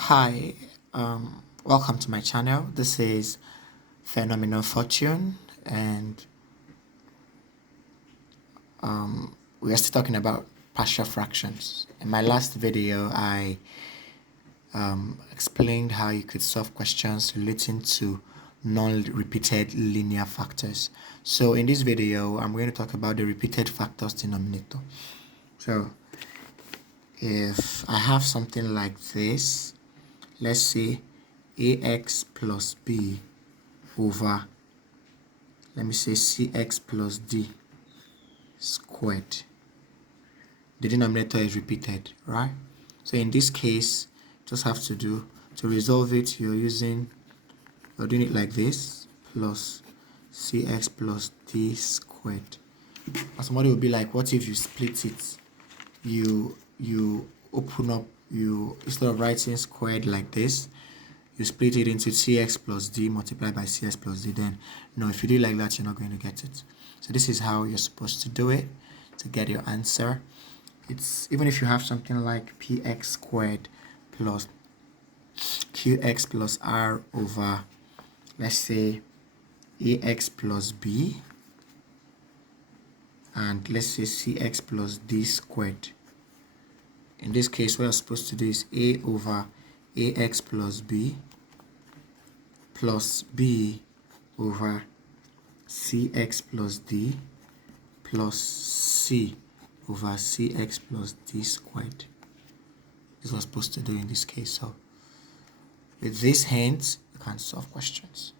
Hi, welcome to my channel. This is Phenomenal Fortune, and we are still talking about partial fractions. In my last video, I explained how you could solve questions relating to non-repeated linear factors. So in this video, I'm going to talk about the repeated factors denominator. So if I have something like this, let's say ax plus b over, let me say cx plus d squared. The denominator is repeated, right? So in this case, just have to resolve it, you're doing it like this, plus cx plus d squared. And somebody will be like, what if you split it? You open up, instead of writing squared like this, you split it into cx plus d multiplied by cx plus d. Then no, if you do it like that, you're not going to get it. So this is how you're supposed to do it to get your answer. It's even if you have something like px squared plus qx plus r over, let's say, ax plus b, and let's say cx plus d squared. In this case, what you're supposed to do is a over ax plus b plus b over cx plus d plus c over cx plus d squared. This is what I'm supposed to do in this case. So with these hints, you can solve questions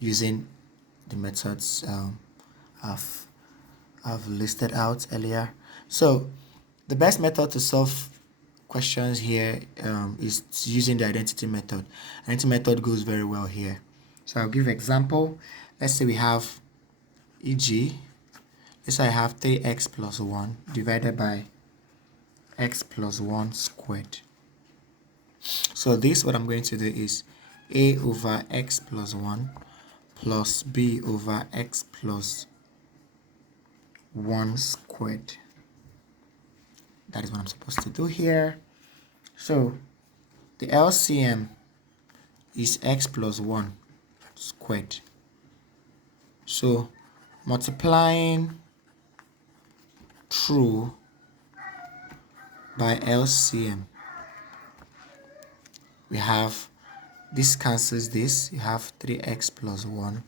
using the methods I've listed out earlier. So the best method to solve questions here is using the identity method. Identity method goes very well here. So I'll give example. Let's say we have, e.g., let's say I have 3x plus 1 divided by x plus 1 squared. So this, what I'm going to do is a over x plus 1 plus b over x plus 1 squared. That is what I'm supposed to do here. So the LCM is x plus 1 squared. So multiplying through by LCM, we have, this cancels this, you have 3x plus 1.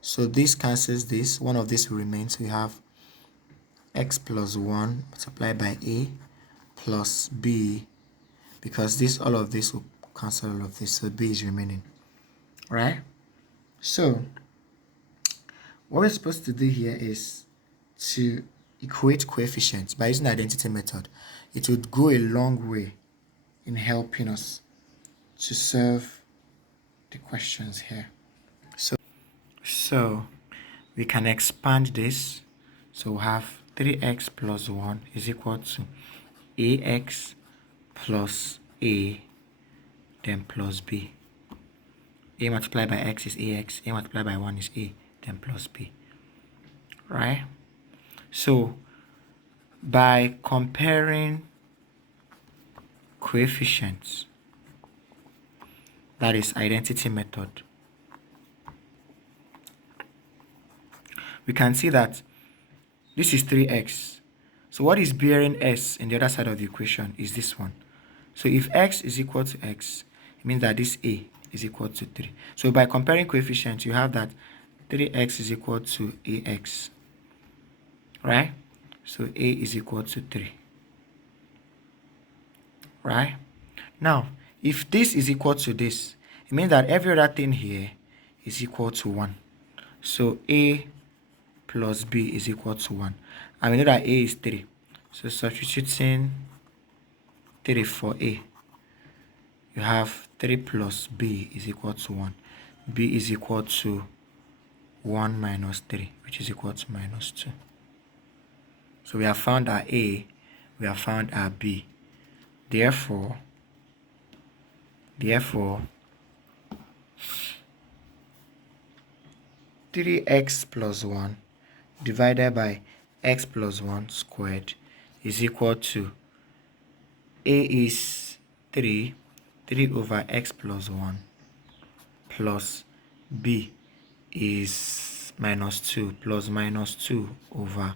So this cancels this, one of this will remain, so you have x plus 1 multiplied by a plus b, because this, all of this will cancel all of this, so b is remaining, right? So what we're supposed to do here is to equate coefficients by using the identity method. It would go a long way in helping us to solve the questions here. So we can expand this. So we have 3x plus 1 is equal to ax plus a, then plus b. A multiplied by x is ax, a multiplied by 1 is a, then plus b. Right? So by comparing coefficients, that is identity method, we can see that this is 3x. So what is bearing s in the other side of the equation is this one. So if x is equal to x, it means that this a is equal to 3. So by comparing coefficients, you have that 3x is equal to ax, right? So a is equal to 3, right? Now, if this is equal to this, it means that every other thing here is equal to 1. So a plus b is equal to 1. And we know that a is 3. So substituting 3 for a, you have 3 plus b is equal to 1. b is equal to 1 minus 3, which is equal to minus 2. So we have found our a, we have found our b. Therefore 3x plus 1 divided by x plus 1 squared is equal to, a is 3, 3 over x plus 1 plus b is minus 2 plus minus 2 over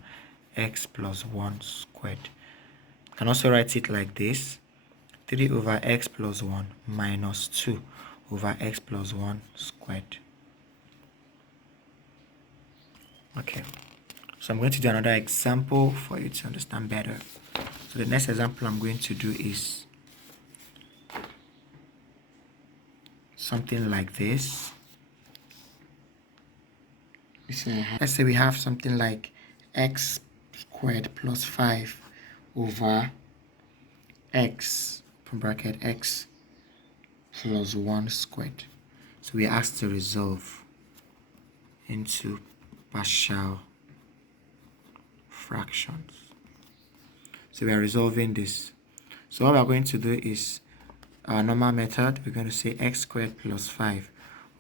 x plus 1 squared. You can also write it like this: 3 over x plus 1 minus 2 over x plus 1 squared. Okay, so I'm going to do another example for you to understand better. So the next example I'm going to do is something like this. Let's say we have something like x squared plus 5 over x, from bracket x plus 1 squared. So we are asked to resolve into partial fractions. So we are resolving this. So what we are going to do is our normal method. We're going to say x squared plus 5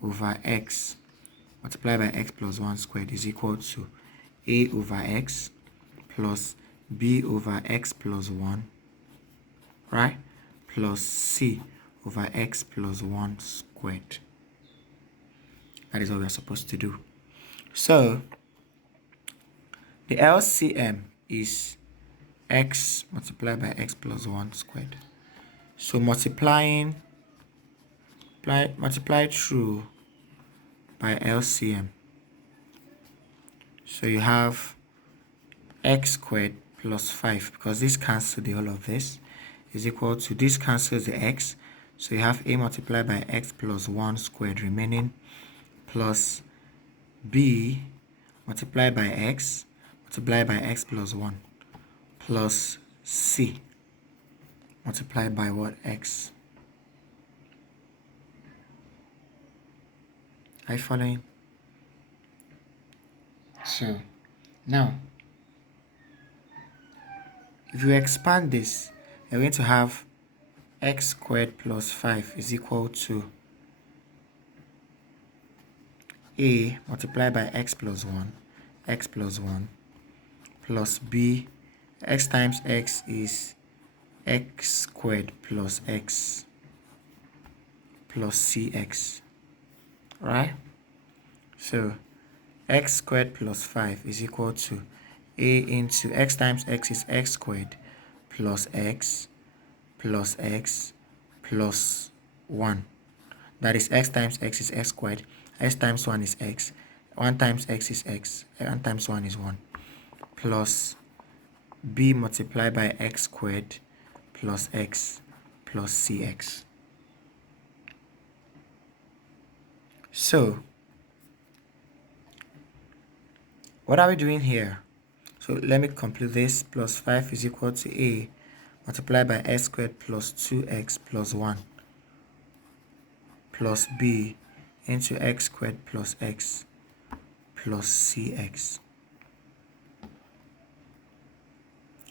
over x multiplied by x plus 1 squared is equal to a over x plus b over x plus 1, right, plus c over x plus 1 squared. That is what we are supposed to do. So the LCM is x multiplied by x plus 1 squared. So multiply through by LCM. So you have x squared plus 5, because this cancels the whole of this, is equal to, this cancels the x, so you have a multiplied by x plus 1 squared remaining, plus b multiplied by x multiplied by x plus 1 plus c multiplied by what? X. Are you following? So now if you expand this, you're going to have x squared plus 5 is equal to a multiplied by x plus 1 plus b, x times x is x squared plus x plus cx, right? So x squared plus 5 is equal to a into x times x is x squared plus x plus x plus 1. That is x times x is x squared, x times 1 is x, 1 times x is x, 1 times 1 is 1, plus b multiplied by x squared plus x plus cx. So what are we doing here? So let me complete this. Plus 5 is equal to a multiplied by x squared plus 2x plus 1 plus b into x squared plus x plus cx.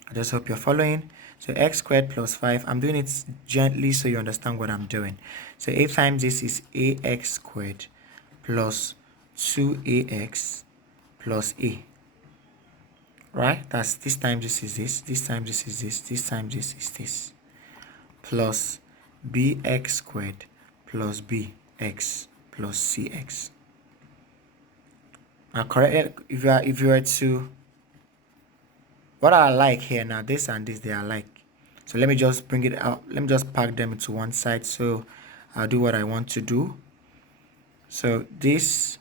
I just hope you're following. So x squared plus 5, I'm doing it gently so you understand what I'm doing. So a times this is ax squared plus 2ax plus a. Right? That's this time this is this time this is this time this is this. Plus bx squared plus bx plus cx. Now correct, if you were to, what I like here now, this and this, they are like. So let me just bring it out. Let me just pack them into one side. So I'll do what I want to do. So this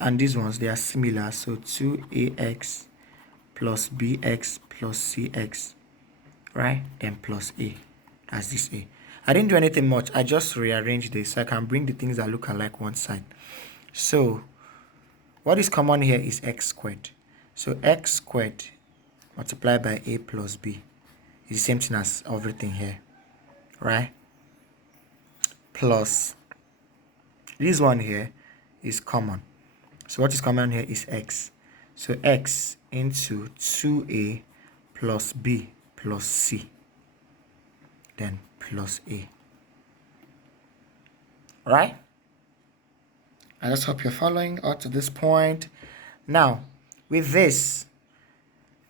and these ones, they are similar. So 2ax plus bx plus cx, right? Then plus a. That's this a. I didn't do anything much. I just rearranged this so I can bring the things that look alike one side. So what is common here is x squared. So x squared multiplied by a plus b is the same thing as everything here, right? Plus this one here is common. So what is common here is x. So x into 2a plus b plus c, then plus a. Right? I just hope you're following up to this point. Now, with this,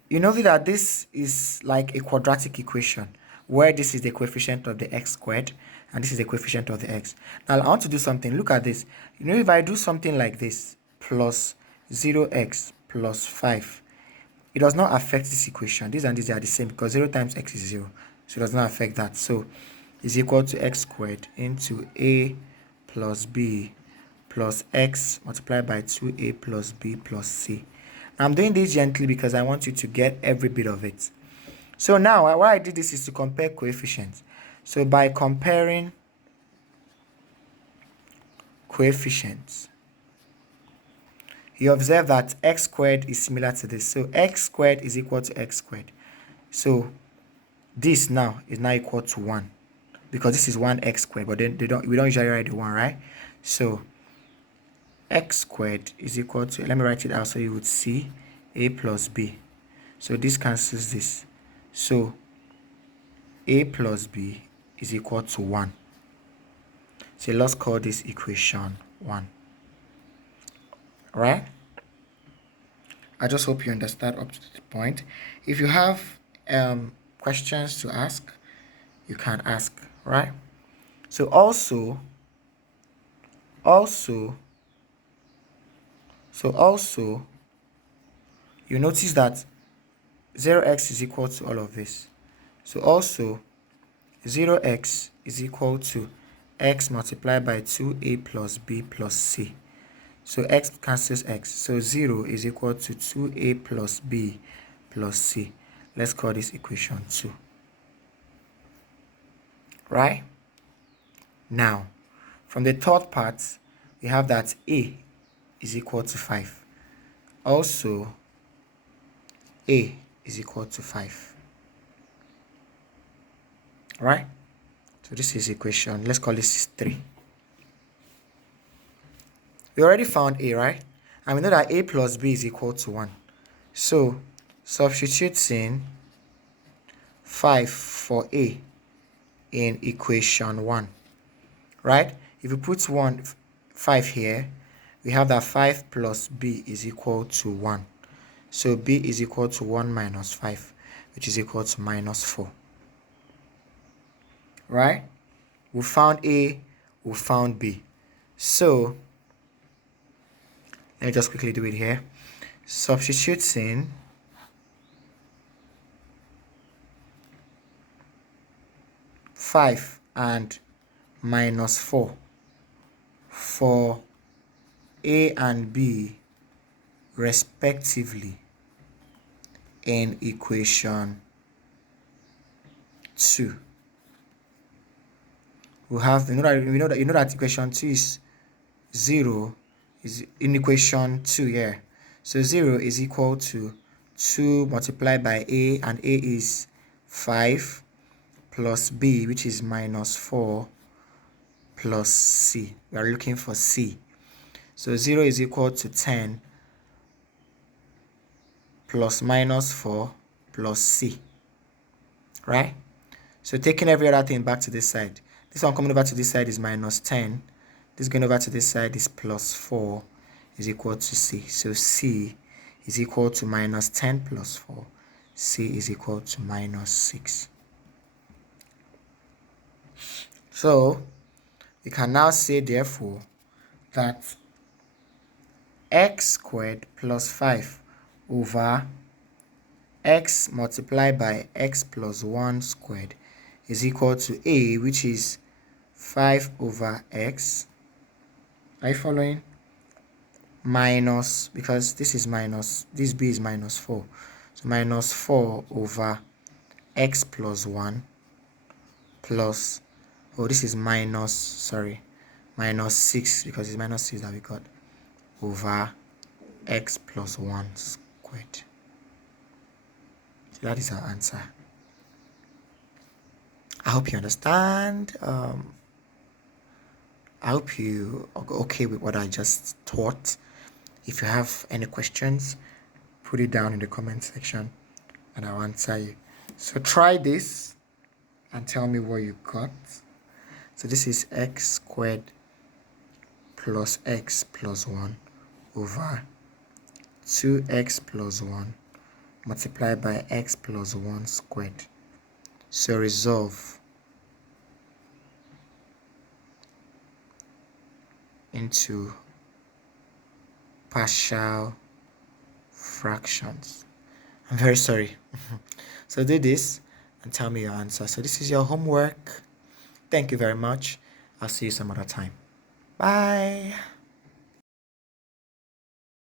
you know that this is like a quadratic equation. where this is the coefficient of the x squared and this is the coefficient of the x. Now I want to do something. Look at this. You know, if I do something like this, plus 0x plus 5, it does not affect this equation. These and these are the same because 0 times x is 0. So it does not affect that. So it's equal to x squared into a plus b plus x multiplied by 2a plus b plus c. Now I'm doing this gently because I want you to get every bit of it. So now why I did this is to compare coefficients. So by comparing coefficients, you observe that x squared is similar to this. So x squared is equal to x squared. So this now is now equal to 1 because this is 1x squared, but then we don't usually write the 1, right? So x squared is equal to, let me write it out so you would see, a plus b. So this cancels this. So a plus b is equal to 1. So let's call this equation 1. Right? I just hope you understand up to the point. If you have questions to ask, you can ask, right? So also you notice that 0x is equal to all of this. So also 0x is equal to x multiplied by 2a plus b plus c. So x cancels x. So 0 is equal to 2a plus b plus c. Let's call this equation 2. Right? Now, from the third part, we have that a is equal to 5. Also, a is equal to 5. Right? So this is equation, let's call this 3. We already found a, right? And we know that a plus b is equal to 1. So substituting 5 for a in equation 1, right? If you put 5 here, we have that 5 plus b is equal to 1. So b is equal to 1 minus 5, which is equal to minus 4. Right? We found a, we found b. So let me just quickly do it here. Substituting 5 and minus 4 for a and b respectively in equation 2. We have, you know that equation 2 is 0 is in equation 2 here. So 0 is equal to 2 multiplied by a, and a is 5 plus b, which is minus 4 plus c. We are looking for c. So 0 is equal to 10 plus minus 4 plus c. Right? So taking every other thing back to this side. This one coming over to this side is minus 10. This going over to this side is plus 4 is equal to c. So c is equal to minus 10 plus 4. C is equal to minus 6. So we can now say therefore that x squared plus 5 over x multiplied by x plus 1 squared is equal to a, which is 5 over x. Are you following? Minus, because this is minus, this b is minus 4. So minus 4 over x plus 1 plus, oh, this is minus, sorry, minus 6, because it's minus 6 that we got, over x plus 1 squared. So that is our answer. I hope you understand. I hope you are okay with what I just taught. If you have any questions, put it down in the comment section and I'll answer you. So try this and tell me what you got. So this is x squared plus x plus 1 over 2x plus 1 multiplied by x plus 1 squared So resolve into partial fractions. I'm very sorry. So do this and tell me your answer. So this is your homework. Thank you very much. I'll see you some other time. Bye.